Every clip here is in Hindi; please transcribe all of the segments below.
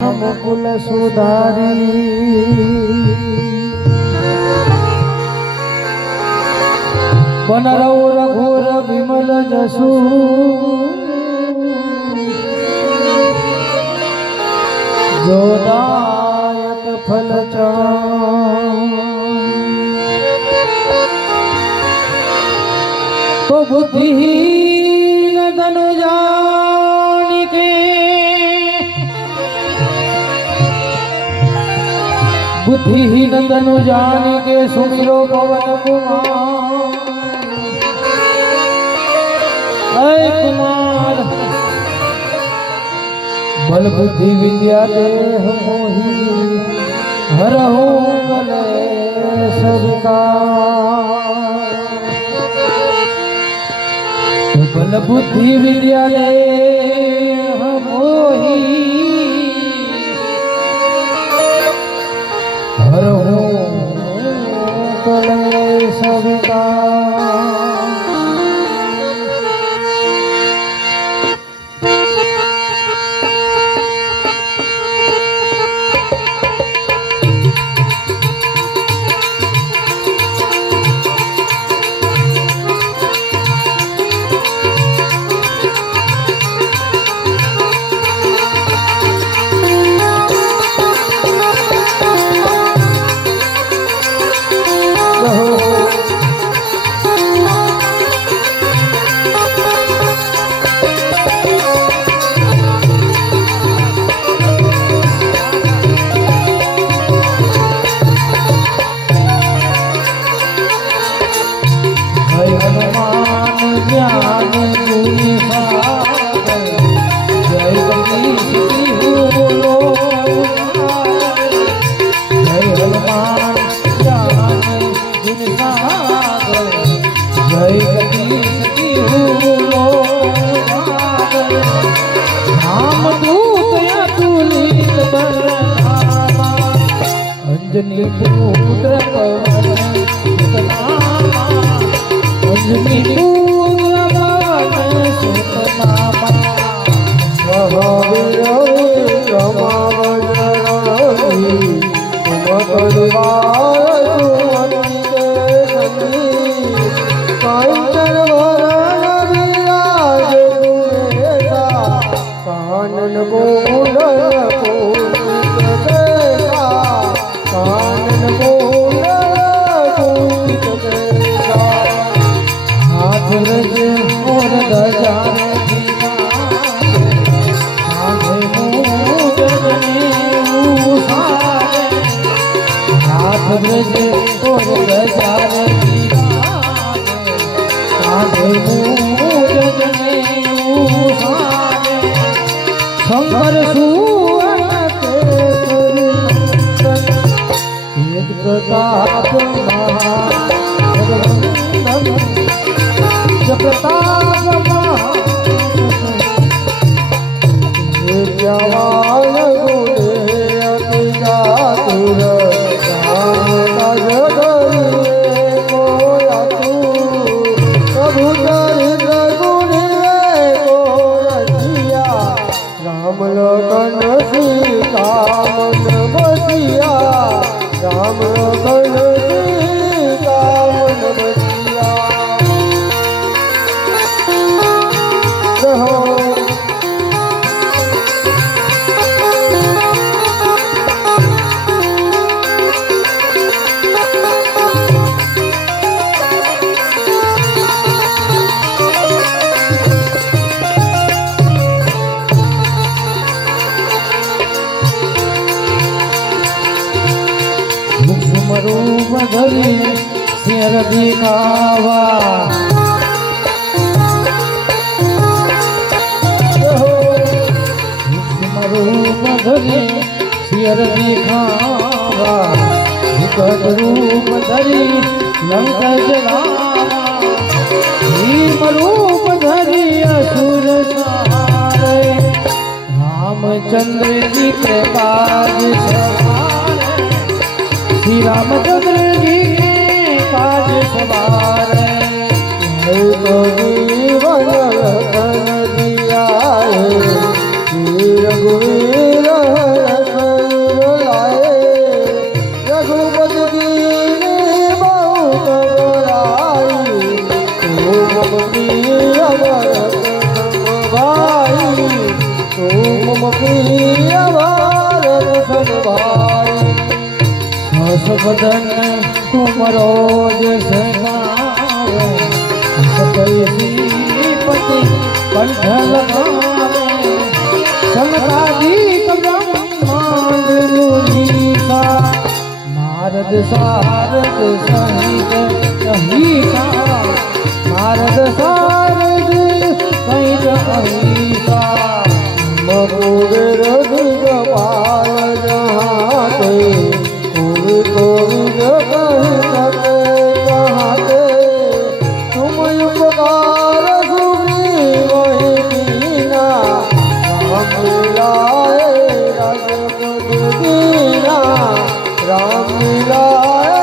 मुकुल सुधारी बनरौ रघुर विमल जसु जोदायक फल तो बुद्धिहीन तनु जानिके बुद्धिहीन तनु जानिके सुमिरो पवन कुमार। ऐ कुमार बल बुद्धि विद्या देह मोहि हरहु कलेश विकार। बल बुद्धि विद्या देह मोहि हरहु कलेश विकार। अंजनी पुत्र पवन सुतनामा अंजनी पुत्र पवन सुतनामा महावीर रमा बजरंगी तुम परिवार सुमति कांचन वरण विराज दुरेसा कानन कुंडल शंकर प्रताप प्रताप राम लखन सीता मन बसिया रहो। रूप धरी सिर दिखावा रूप धरी सिर दिखावा विकट रूप धरी लंक जलावा भीम रूप धरी असुर संहारे रामचंद्र जी के काज सवारे श्री रामचंद्र जी के काज सवारे जीवन लखन दिया रघुवीर दस बदन तुम रोज सगावे सकल श्रीपति कंठ लगावे सनकादिक ब्रह्मांड मुनीसा नारद सारद सहित अहिसा नारद सारद सहित अहिसा मकुर रघुपाल जहाते कोविद कह सके कहाते तुम उपकार सुनी वही दीना राम मिलाए राजपद दीना राम मिलाए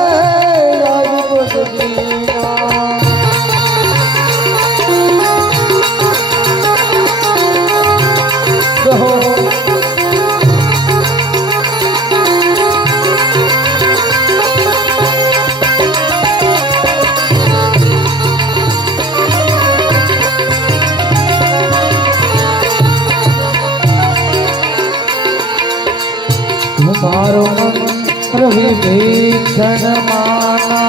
राजपद दीना तुम्हारो मंत्र विभीषण माना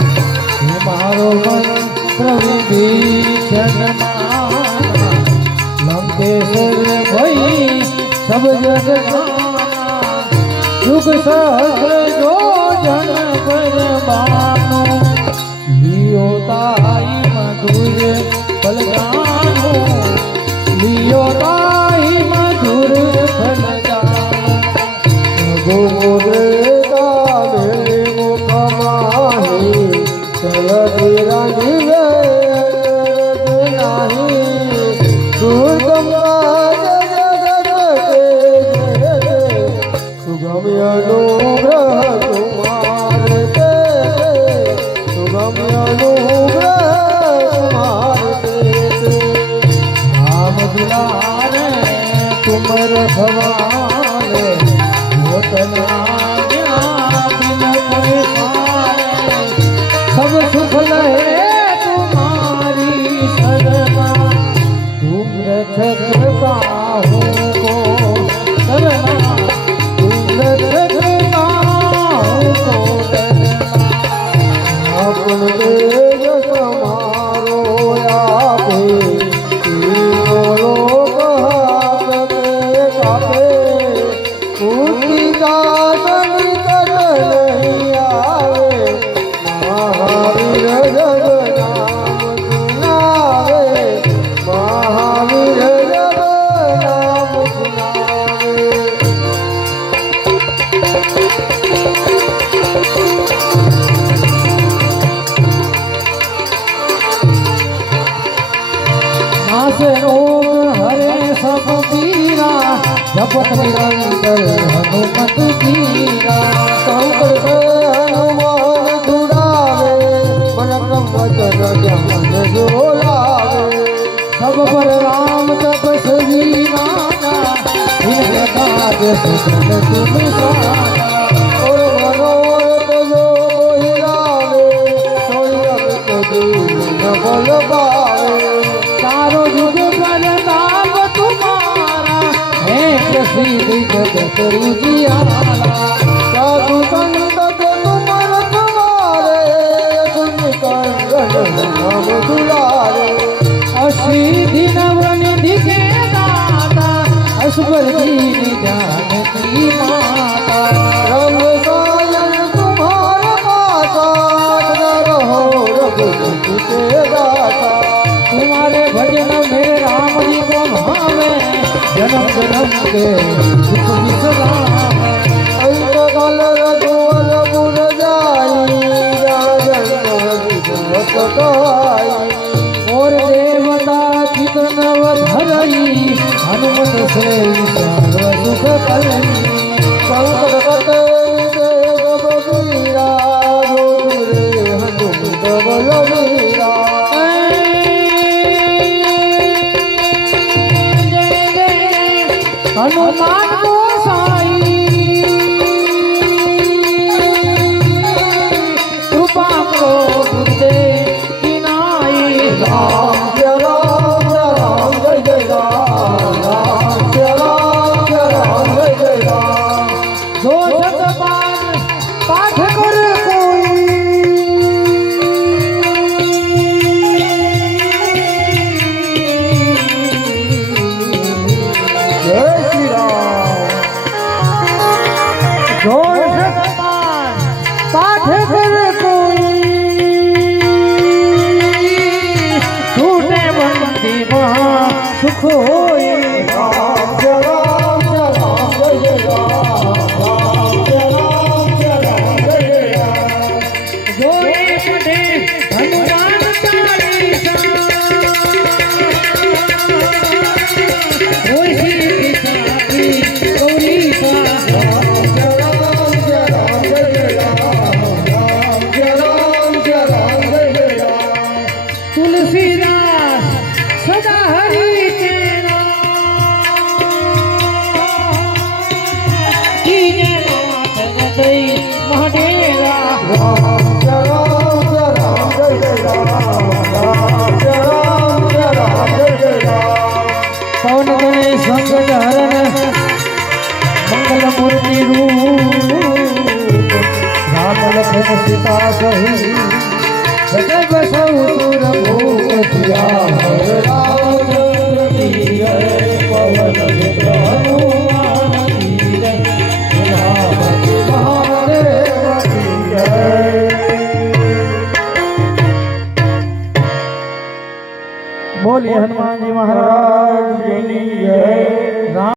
तुम्हारो मंत्र विभीषण माना लंकेश्वर भई सब जग जाना युग सहस्र जो जन पर बानो लियो ताई मधुर फल जानो लियो ताई मधुर फल जानो गोरे दावे मुख माही चलती रंगिले नाही दुर्गम जगत के सुगम अनुग्रह तुम्हारे सुगम अनुग्रह दुलारे तुमर भवान होतना बिन कोई पारे सब सुख लहे तुम्हारी शरणा तुम रक्षक काहू को डरना तुम रक्षक काहू को डरना अपन तेज समारो आपे जपत निरंतर हनुमत वीरा शंकर से हनुमान छुड़ावे मन ब्रह्मचर्य ज्ञान जोलावे सब पर राम तपस्वी नाना इनके काज सुन तुम सारा और मनोरथ जो हिरावे सोई अब जीवन बल पावे चारों युग पर नाम तुम्हारा है प्रसिद्ध जगत उजियारा साधु संत तुमर तुम्हारे सुन कर नाम दुलारे असिद्धि नवनिधि के दाता असबर दीन जानकी माता रंग सायन तुम्हारा पासा रहो रघुपति के दाता तुम्हारे भजन में राम जी को भावे जन्म जन्म के सुख विश्रामे अंत काल रघुवर पुर जाई राजन कहाई और देवता चित नव धरई हनुमत से सर्व सुख करई संकट कटे देव बबीरा रे हनुमत बलवीरा हनुमान गोसाई कृपा करो गुरुदे किनाई राम जय राम जय राम जय जय राम राम जय राम સુખ હોય રામ જય રામ જય રામ જય રામ રામ જય રામ જય રામ જય રામ જોઈ પડે હનુમાન ચાલીસા હોય સીધી સાધી ગૌરીસા રામ જય રામ જય રામ જય રામ રામ જય રામ જય રામ જય રામ તુલસીદાસ સદા હરિ તેના कीजे नाथ हृदय महाडेरा રામ જય રામ જય રામ જય રામ રામ જય રામ જય રામ જય રામ पवन गणेश संग हरण मंगल मूर्ति रूप राम लखन सीता सही जगत बसौ सुर भूप सिया